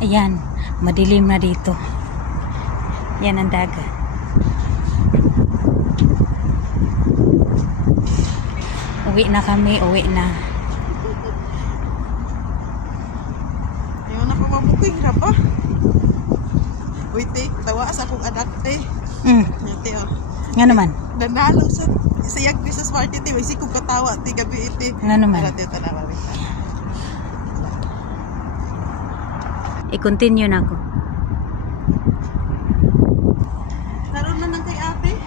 Ayan, madilim na dito. Yan ang dagat. Uwi na kami, uwi na. Ayaw na ko mabuking na ba? Uy, te, tawa sa akong anak, te. Te, oh. Nga naman. Nanalo sa siyag Mrs. Martin, te. May sikong katawa, te, gabi, te. Nga naman. Para, te, tanawa, te. I-continue na ako. Naroon na lang kay ate.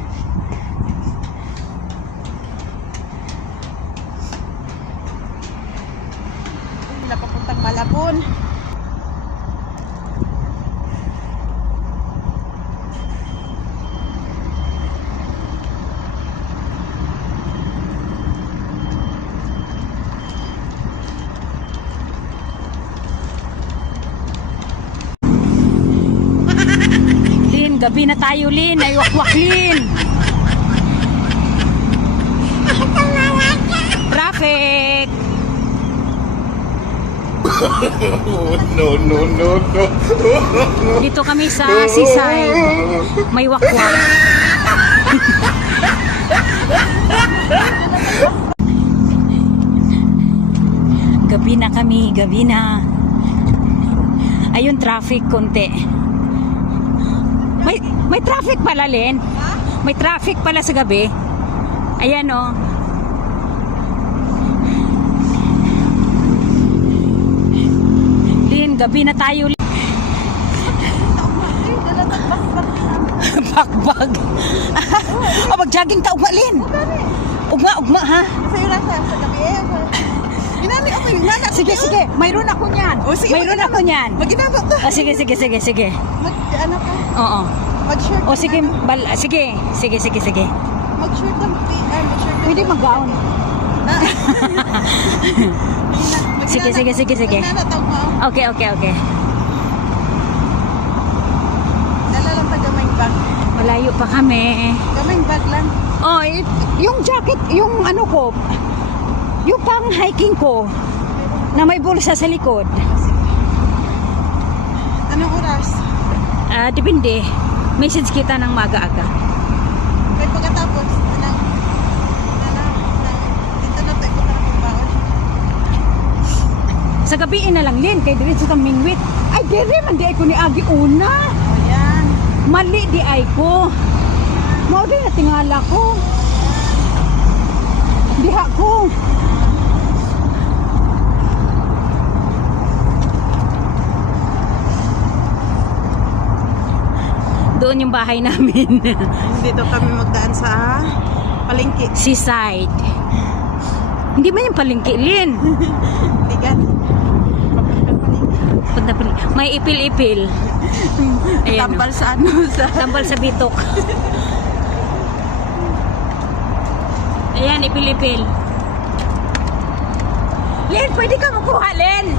Wala papuntang Malabon. Lin, gabi na tayo, Lin. Ay, wakwak, Lin. Traffic. No. Dito kami sa seaside. May wakwak. Gabi na kami, gabi na. Ayun, traffic konti. May traffic pala, Len. May traffic pala sa gabi. Ayan, oh. Lin, gabi na tayo. Bakbag. O, mag-jogging ta, ugma, Lin. Ugma, ha? Sa'yo lang sa gabi, eh. Inani ako yung nana. Sige. Mayroon ako niyan. Oh, sige, Mayroon ako niyan. Maginama ka. Sige. Ano ka? Oo. Mag-shirt. O, sige. Sige. Mag-shirt lang. Mag-shirt. Pwede mag-gown. Sige. Nanatawag mo. Okay. Dala lang pa gamayng bag. Malayo pa kami. Gamayng bag lang. Oh, yung jacket, yung ano ko, yung pang hiking ko, na may bulsa sa likod. Anong oras? Depende. Message kita ng maaga-aga. Kaya pagkatapos, dito na tayo punta ng baon. Sa gabi na lang, Lin, kay diretso kang mingwit. Ay, dire man di ay ko ni Agi una. Ayan. Mali di ay ko. Mao din na tingala ko. Diha ko. Doon yung bahay namin. Dito kami magdaan sa palengke. Seaside. Hindi ba yung palengke, Lin? Ligan. Papuntang palengke. Punta pa rin. May ipil-ipil. Ayan, Tambal oh. sa ano sa... Tambal sa bitok. Ayan, ipil-ipil. Len, pwede ka makuha, Len.